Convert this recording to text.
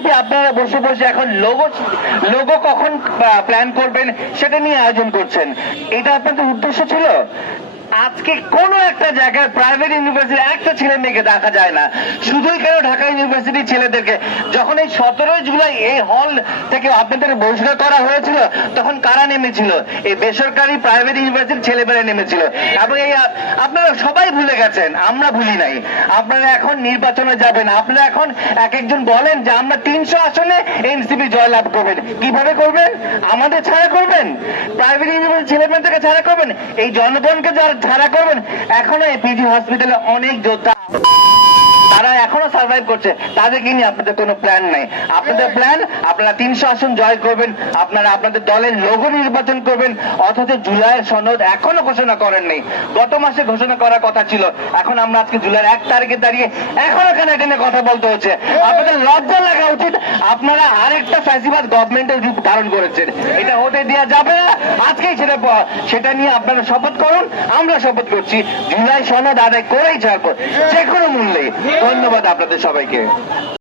NCP আপনারা বসে বসে এখন লোগো লোগো কখন প্ল্যান করবেন সেটা নিয়ে আয়োজন করছেন? এটা আপনাদের উদ্দেশ্য ছিল? আজকে কোন একটা জায়গায় প্রাইভেট ইউনিভার্সিটি একটা ছেলে মেয়েকে দেখা যায় না। শুধুই কেন ঢাকা ইউনিভার্সিটি ছেলেদেরকে? যখন এই সতেরোই জুলাই এই হল থেকে আপনাদের বহিষ্কার করা হয়েছিল, তখন কারা নেমেছিল? এই বেসরকারি প্রাইভেট ইউনিভার্সিটির ছেলেমেয়েরা নেমেছিল। এবং এই, আপনারা সবাই ভুলে গেছেন, আমরা ভুলি নাই। আপনারা এখন নির্বাচনে যাবেন। আপনারা এখন এক একজন বলেন যে আমরা তিনশো আসনে এনসিপি জয়লাভ করবেন। কীভাবে করবেন? আমাদের ছাড়া করবেন? ইউনিভার্সিটি ছেলেমেয়েদেরকে ছাড়া করবেন। এই জনগণকে যারা ছাড়া করবেন এখনও পিজি হসপিটালে অনেক যোদ্ধা। সার্ভাইভ করছে তাদেরকে নিয়ে আপনাদের কোনো প্ল্যান নাই? আপনাদের প্ল্যান আপনারা তিনশো আসন জয় করবেন, আপনারা আপনাদের দলের লোগো নির্বাচন করবেন, অথচ জুলাইয়ের সনদ এখনও ঘোষণা করেন নাই। গত মাসে ঘোষণা করার কথা ছিল, এখন আমরা আজকে জুলাইয়ের এক তারিখে দাঁড়িয়ে এখনও কেন এটা কথা বলতে হচ্ছে। আপনাদের লজ্জা লাগা উচিত, আপনারা আরেকটা ফ্যাসিবাদ গভর্নমেন্টের রূপ ধারণ করেছেন। এটা হতে দেওয়া যাবে না। আজকেই সেটা সেটা নিয়ে আপনারা শপথ করুন, আমরা শপথ করছি। জুলাই সনদ আদায় করেই ছাড়বো যে কোনো মূল্যে ধন্যবাদ আপনাদের সবাইকে।